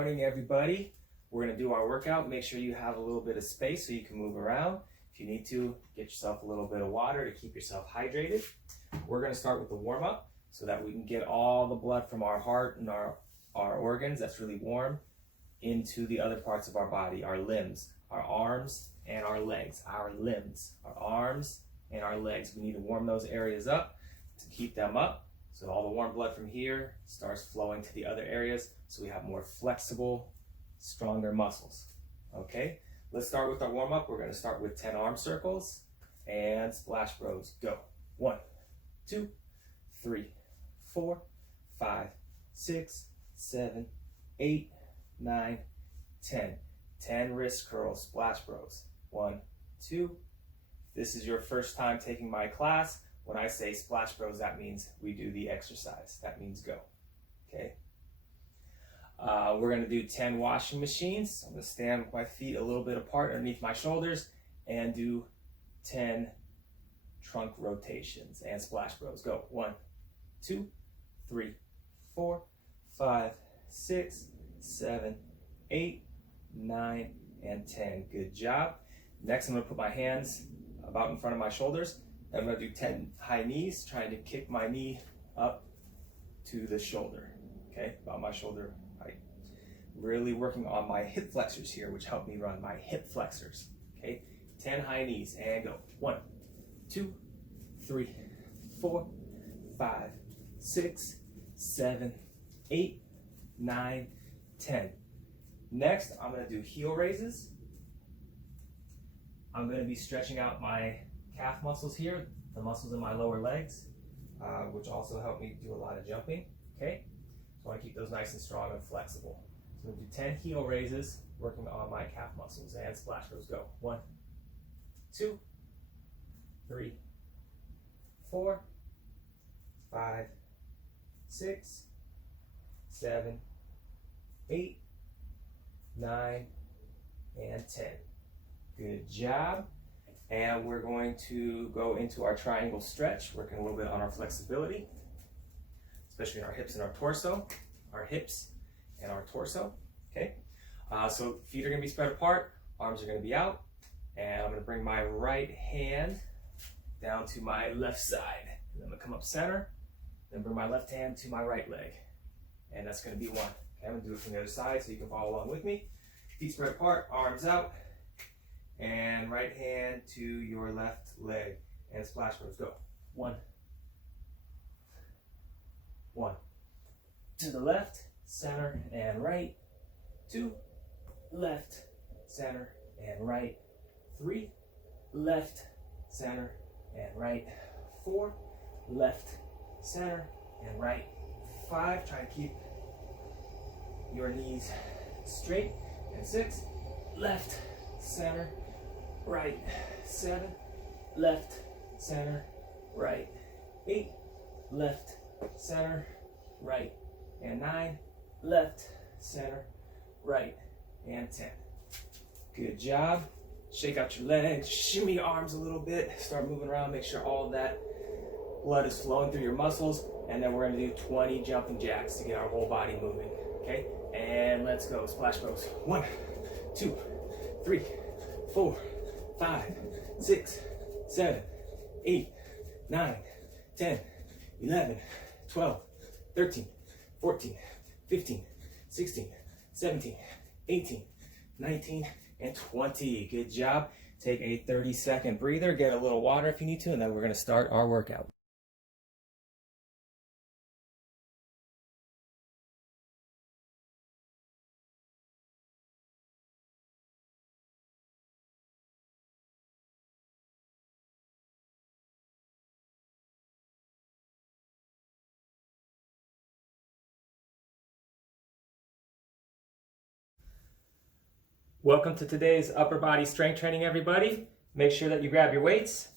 Morning, everybody. We're going to do our workout. Make sure you have a little bit of space so you can move around. If you need to, get yourself a little bit of water to keep yourself hydrated. We're going to start with the warm-up so that we can get all the blood from our heart and our organs that's really warm into the other parts of our body, our limbs, our arms and our legs, our limbs, our arms and our legs. We need to warm those areas up to keep them up. So all the warm blood from here starts flowing to the other areas so we have more flexible, stronger muscles. Okay, let's start with our warm-up. We're going to start with 10 arm circles and splash bros. Go. 1, 2, 3, 4, 5, 6, 7, 8, 9, 10. 10 wrist curls, splash bros. 1, 2. If this is your first time taking my class, when I say splash bros, that means we do the exercise. That means go. Okay. We're going to do 10 washing machines. I'm going to stand with my feet a little bit apart underneath my shoulders and do 10 trunk rotations and splash bros. Go. 1, 2, 3, 4, 5, 6, 7, 8, 9, and 10. Good job. Next, I'm going to put my hands about in front of my shoulders. I'm going to do 10 high knees, trying to kick my knee up to the shoulder, okay, about my shoulder height. Really working on my hip flexors here, which help me run my hip flexors, okay. 10 high knees, and go. 1, 2, 3, 4, 5, 6, 7, 8, 9, 10. Next, I'm going to do heel raises. I'm going to be stretching out my calf muscles here, the muscles in my lower legs, which also help me do a lot of jumping, okay? So I want to keep those nice and strong and flexible. So I'm going to do 10 heel raises, working on my calf muscles, and splash bros. Go. 1, 2, 3, 4, 5, 6, 7, 8, 9, and 10. Good job. And we're going to go into our triangle stretch, working a little bit on our flexibility, especially in our hips and our torso, our hips and our torso, okay? So feet are gonna be spread apart, arms are gonna be out, and I'm gonna bring my right hand down to my left side. And I'm gonna come up center, then bring my left hand to my right leg. And that's gonna be 1. Okay, I'm gonna do it from the other side so you can follow along with me. Feet spread apart, arms out, and right hand to your left leg, and splash bros. Go. 1, 1. To the left, center, and right. 2, left, center, and right. 3, left, center, and right. 4, left, center, and right. 5, try to keep your knees straight. And 6, left, center, right. 7, left, center, right. 8, left, center, right. And 9, left, center, right. And 10. Good job. Shake out your legs, shimmy your arms a little bit, start moving around, make sure all of that blood is flowing through your muscles, and then we're going to do 20 jumping jacks to get our whole body moving, okay? And let's go, splash bros. 1, 2, 3, 4, 5, 6, 7, 8, 9, 10, 11, 12, 13, 14, 15, 16, 17, 18, 19, and 20. Good job. Take a 30-second breather, get a little water if you need to, and then we're going to start our workout. Welcome to today's upper body strength training, everybody. Make sure that you grab your weights.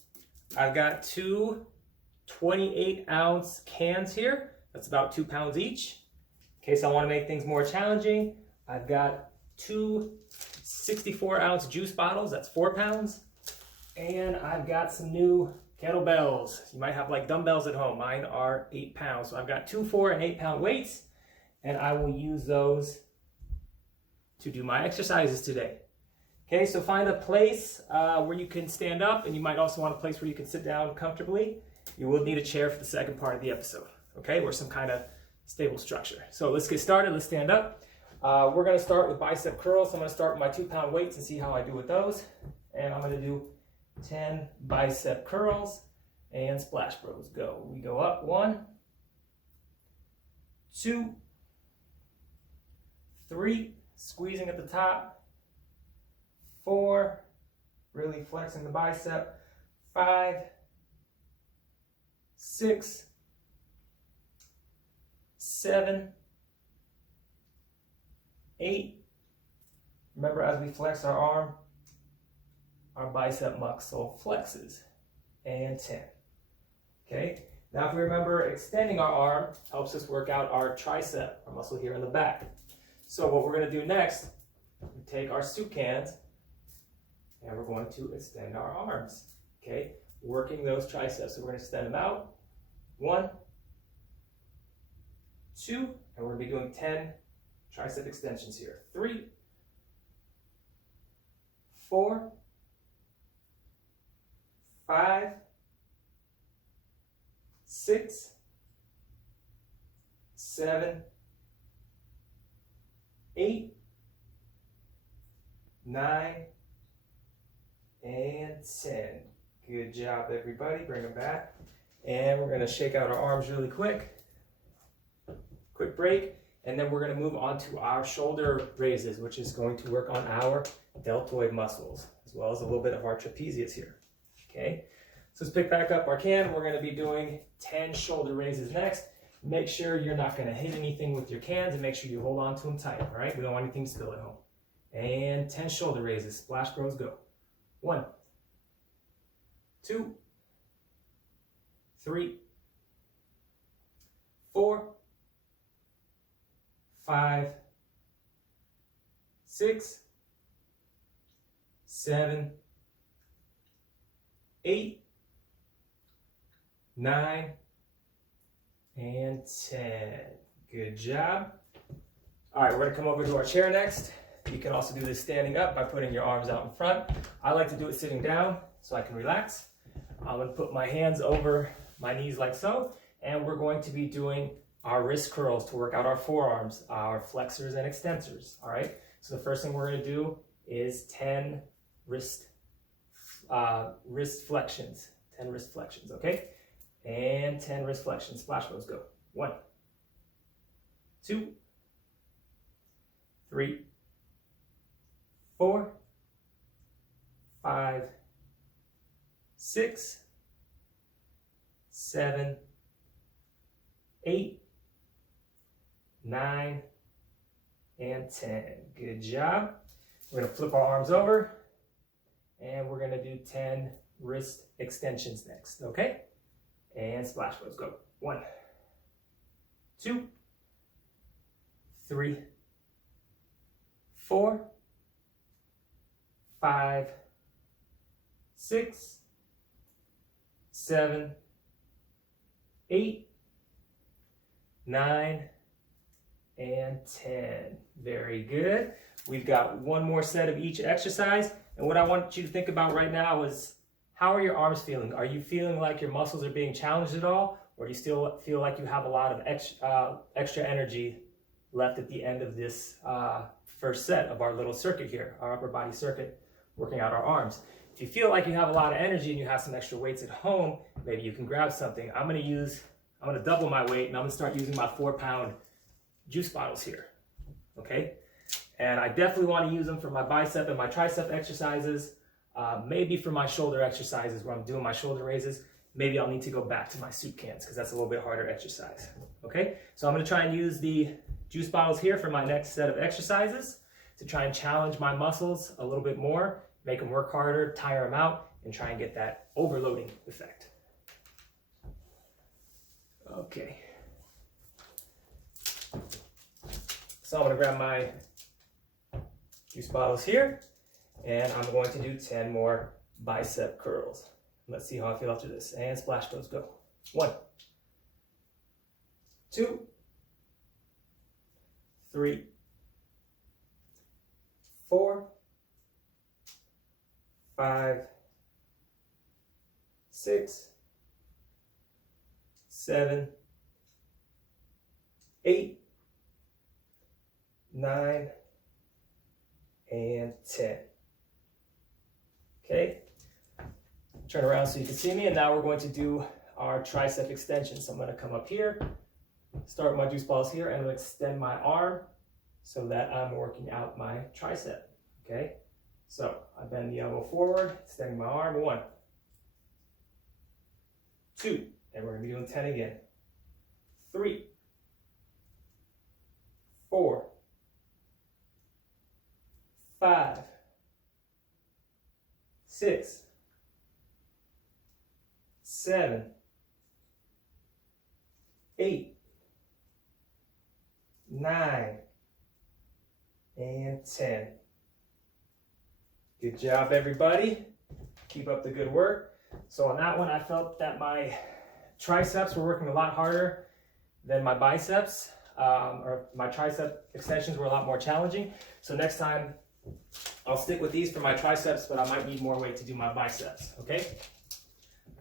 I've got 2 28-ounce cans here. That's about 2 pounds each. In case I want to make things more challenging, I've got 2 64-ounce juice bottles. That's 4 pounds. And I've got some new kettlebells. You might have like dumbbells at home. Mine are 8 pounds. So I've got 2, 4, and 8 pound weights, and I will use those to do my exercises today. Okay, so find a place where you can stand up, and you might also want a place where you can sit down comfortably. You will need a chair for the second part of the episode, okay, or some kind of stable structure. So let's get started. Let's stand up. We're going to start with bicep curls. So I'm going to start with my 2-pound weights and see how I do with those. And I'm going to do 10 bicep curls and splash bros. Go. We go up. 1, 2, 3, squeezing at the top. 4, really flexing the bicep. 5, 6, 7, 8. Remember, as we flex our arm, our bicep muscle flexes. And 10. Okay? Now, if we remember, extending our arm helps us work out our tricep, our muscle here in the back. So what we're going to do next, we take our soup cans and we're going to extend our arms. Okay? Working those triceps. So we're going to extend them out. 1, 2, and we're going to be doing 10 tricep extensions here. 3, 4, 5, 6, 7, 8, 9, and 10. Good job, everybody. Bring them back. And we're going to shake out our arms really quick. Quick break. And then we're going to move on to our shoulder raises, which is going to work on our deltoid muscles, as well as a little bit of our trapezius here. Okay, so let's pick back up our can. We're going to be doing 10 shoulder raises next. Make sure you're not going to hit anything with your cans, and make sure you hold on to them tight, all right? We don't want anything to spill at home. And 10 shoulder raises. Splash bros, go. 1, 2, 3, 4, 5, 6, 7, 8, 9, and 10. Good job. All right, we're going to come over to our chair next. You can also do this standing up by putting your arms out in front. I like to do it sitting down so I can relax. I'm going to put my hands over my knees like so, and we're going to be doing our wrist curls to work out our forearms, our flexors and extensors. All right, so the first thing we're going to do is 10 wrist flexions. 10 wrist flexions, okay? And 10 wrist flexions. Splash bros, go. 1, 2, 3, 4, 5, 6, 7, 8, 9, and 10. Good job. We're going to flip our arms over, and we're going to do 10 wrist extensions next, okay? And splash bros, go. 1, 2, 3, 4, 5, 6, 7, 8, 9, and 10. Very good. We've got one more set of each exercise. And what I want you to think about right now is, how are your arms feeling? Are you feeling like your muscles are being challenged at all? Or do you still feel like you have a lot of extra energy left at the end of this first set of our little circuit here, our upper body circuit, working out our arms? If you feel like you have a lot of energy and you have some extra weights at home, maybe you can grab something. I'm going to double my weight, and I'm going to start using my 4-pound juice bottles here, okay? And I definitely want to use them for my bicep and my tricep exercises, maybe for my shoulder exercises where I'm doing my shoulder raises. Maybe I'll need to go back to my soup cans because that's a little bit harder exercise, okay? So I'm going to try and use the juice bottles here for my next set of exercises to try and challenge my muscles a little bit more, make them work harder, tire them out, and try and get that overloading effect. Okay. So I'm going to grab my juice bottles here, and I'm going to do 10 more bicep curls. Let's see how I feel after this. And splash bros, go. 1, 2, 3, 4, 5, 6, 7, 8, 9, and 10. Okay, turn around so you can see me, and now we're going to do our tricep extension. So I'm going to come up here, start my juice balls here, and I'm going to extend my arm so that I'm working out my tricep. Okay, so I bend the elbow forward, extending my arm. 1, 2, and we're going to be doing 10 again. 3, 4, 5, 6, 7, 8, 9, and 10. Good job, everybody. Keep up the good work. So on that one, I felt that my triceps were working a lot harder than my biceps, or my tricep extensions were a lot more challenging. So next time, I'll stick with these for my triceps, but I might need more weight to do my biceps, okay?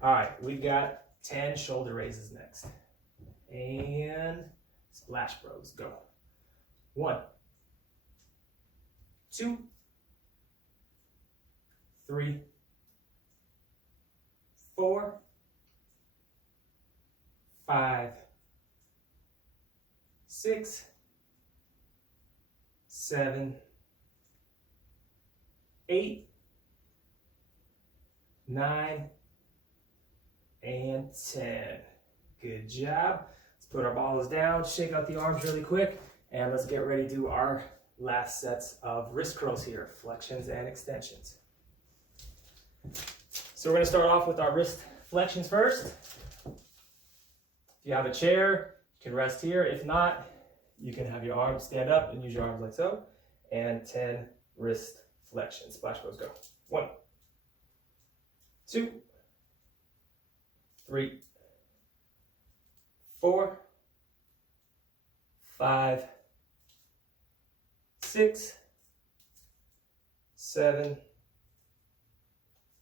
All right, we've got 10 shoulder raises next. And splash bros, go. 1, 2, 3, 4, 5, 6, 7, 8, 9, and 10. Good job. Let's put our balls down, shake out the arms really quick, and let's get ready to do our last sets of wrist curls here, flexions and extensions. So we're going to start off with our wrist flexions first. If you have a chair, you can rest here. If not, you can have your arms stand up and use your arms like so. And 10 wrist flexions. Splash bros, go. 1, 2, 3, 4, 5, 6, 7,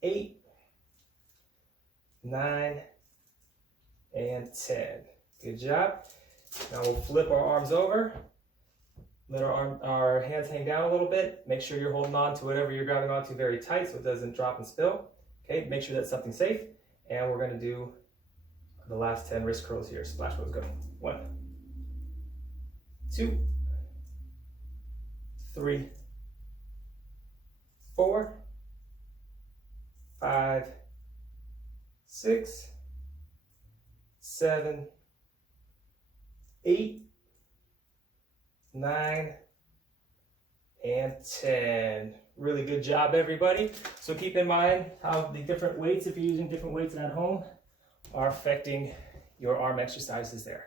8, 9, and 10. Good job. Now we'll flip our arms over. Let our hands hang down a little bit. Make sure you're holding on to whatever you're grabbing onto very tight so it doesn't drop and spill. Okay, make sure that's something safe. And we're going to do the last 10 wrist curls here. Splash bros, go. 1, 2, 3, 4, 5, 6, 7, 8, 9, and 10. Really good job, everybody. So keep in mind how the different weights, if you're using different weights at home, are affecting your arm exercises there.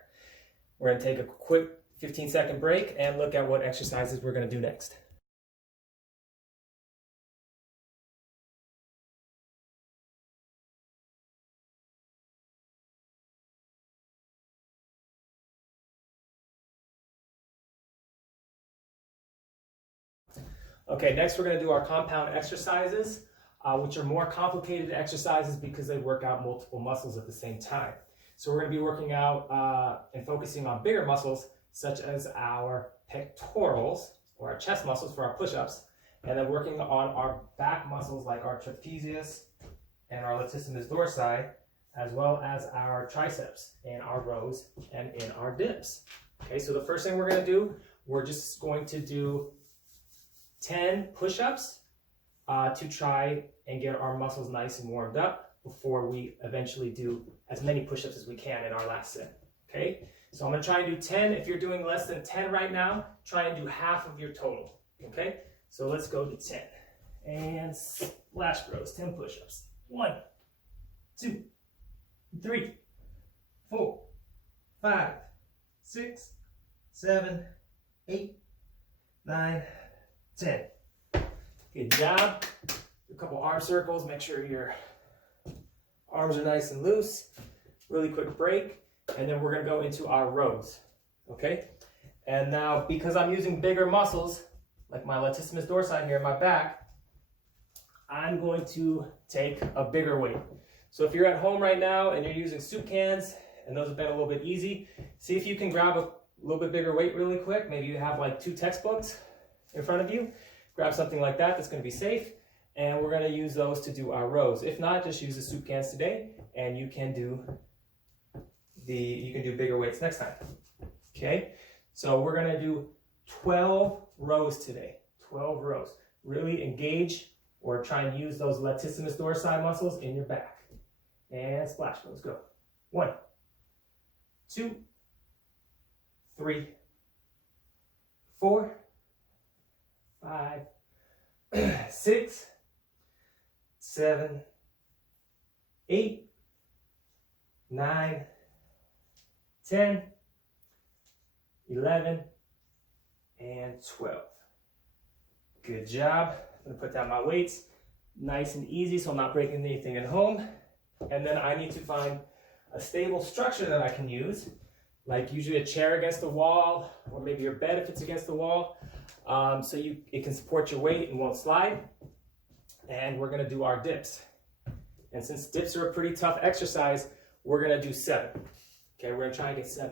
We're going to take a quick 15-second break and look at what exercises we're going to do next. Okay, next we're going to do our compound exercises, which are more complicated exercises because they work out multiple muscles at the same time. So we're going to be working out and focusing on bigger muscles, such as our pectorals, or our chest muscles for our push-ups, and then working on our back muscles like our trapezius and our latissimus dorsi, as well as our triceps in our rows and in our dips. Okay, so the first thing we're going to do, we're just going to do 10 push-ups to try and get our muscles nice and warmed up before we eventually do as many push-ups as we can in our last set. Okay, so I'm going to try and do 10. If you're doing less than 10 right now, try and do half of your total. Okay, so let's go to 10. And splash bros, 10 push-ups. 1, 2, 3, 4, 5, 6, 7, 8, 9, 10. Good job. Do a couple arm circles. Make sure your arms are nice and loose. Really quick break. And then we're going to go into our rows. Okay? And now, because I'm using bigger muscles, like my latissimus dorsi here in my back, I'm going to take a bigger weight. So if you're at home right now and you're using soup cans, and those have been a little bit easy, see if you can grab a little bit bigger weight really quick. Maybe you have like 2 textbooks in front of you. Grab something like that that's going to be safe, and we're going to use those to do our rows. If not, just use the soup cans today, and you can do bigger weights next time. Okay, so we're going to do 12 rows today. 12 rows. Really engage or try and use those latissimus dorsi muscles in your back. And splash pose, go. 1, 2, 3, 4, 5, 6, 7, 8, 9, 10, 11, and 12. Good job. I'm going to put down my weights. Nice and easy, so I'm not breaking anything at home. And then I need to find a stable structure that I can use, like usually a chair against the wall, or maybe your bed if it's against the wall, so it can support your weight and won't slide. And we're going to do our dips. And since dips are a pretty tough exercise, we're going to do 7. Okay, we're going to try and get 7.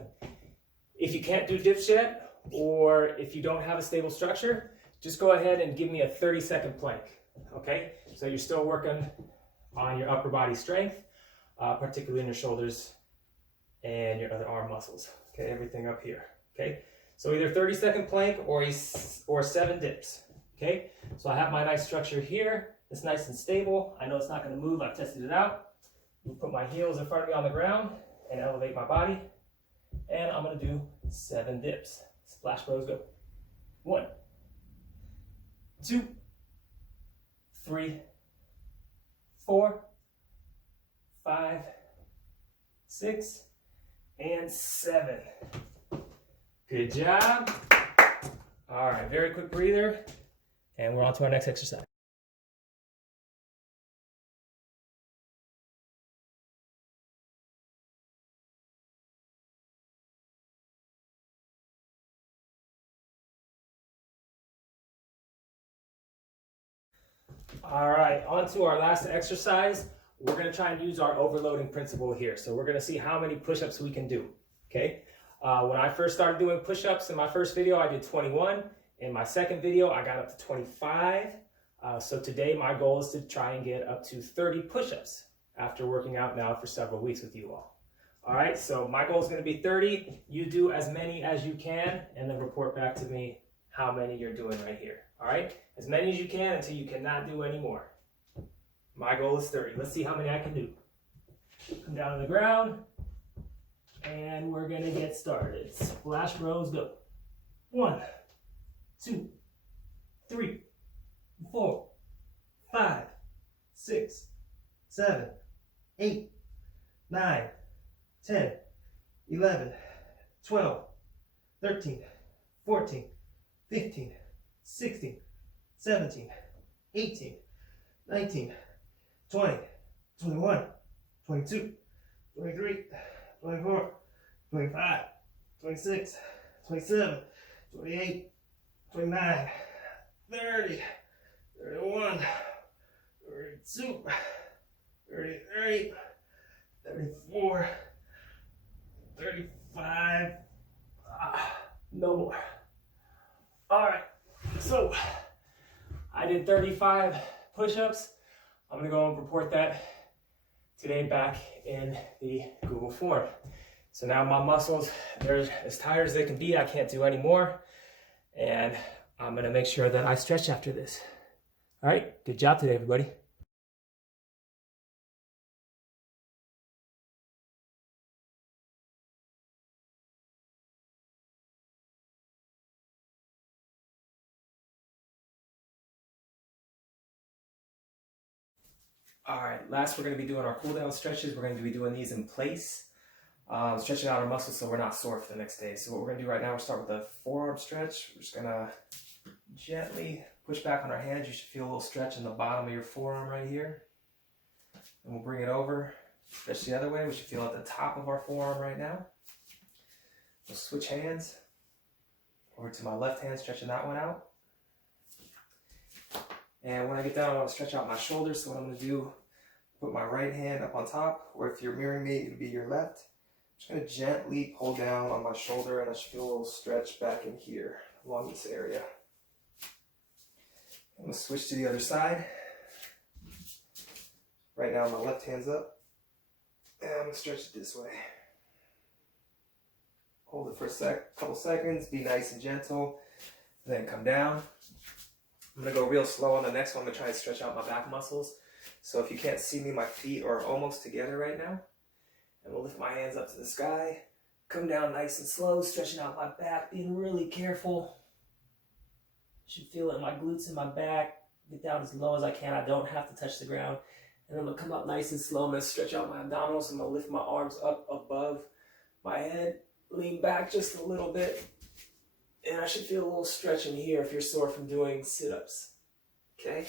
If you can't do dips yet, or if you don't have a stable structure, just go ahead and give me a 30-second plank. Okay, so you're still working on your upper body strength, particularly in your shoulders and your other arm muscles. Okay, everything up here. Okay, so either 30-second plank or 7 dips. Okay, so I have my nice structure here. It's nice and stable. I know it's not going to move. I've tested it out. I'm going to put my heels in front of me on the ground and elevate my body. And I'm going to do 7 dips. Splash pose, go. 1, 2, 3, 4, 5, 6, and 7. Good job. All right, very quick breather, and we're on to our next exercise. All right, on to our last exercise. We're going to try and use our overloading principle here. So we're going to see how many push-ups we can do, okay? When I first started doing push-ups in my first video, I did 21. In my second video, I got up to 25. So today, my goal is to try and get up to 30 push-ups after working out now for several weeks with you all. All right, so my goal is going to be 30. You do as many as you can, and then report back to me how many you're doing right here. All right, as many as you can until you cannot do any more. My goal is 30. Let's see how many I can do. Come down to the ground, and we're gonna get started. Splash rows, go. 1, 2, 3, 4, 5, 6, 7, 8, 9, 10, 11, 12, 13, 14, 15, 16, 17, 18, 19, 20, 21, 22, 23, 24, 25, 26, 27, 28, 29, 30, 31, 32, 33, 34, 35, no more. All right, so I did 35 push-ups. I'm gonna go and report that today back in the Google form. So now my muscles, they're as tired as they can be. I can't do any more. And I'm gonna make sure that I stretch after this. All right, good job today, everybody. All right, last we're going to be doing our cool down stretches. We're going to be doing these in place, stretching out our muscles so we're not sore for the next day. So what we're going to do right now, we'll start with a forearm stretch. We're just going to gently push back on our hands. You should feel a little stretch in the bottom of your forearm right here. And we'll bring it over, stretch the other way. We should feel at the top of our forearm right now. We'll switch hands over to my left hand, stretching that one out. And when I get down, I want to stretch out my shoulders. So what I'm going to do, put my right hand up on top, or if you're mirroring me, it would be your left. I'm just going to gently pull down on my shoulder, and I should feel a little stretch back in here along this area. I'm going to switch to the other side. Right now my left hand's up, and I'm going to stretch it this way. Hold it for a couple seconds, be nice and gentle, then come down. I'm going to go real slow on the next one. I'm going to try and stretch out my back muscles. So if you can't see me, my feet are almost together right now. And we'll lift my hands up to the sky, come down nice and slow, stretching out my back, being really careful. Should feel it in my glutes and my back. Get down as low as I can. I don't have to touch the ground. And I'm going to come up nice and slow. I'm going to stretch out my abdominals. I'm going to lift my arms up above my head. Lean back just a little bit. And I should feel a little stretch in here if you're sore from doing sit-ups. Okay?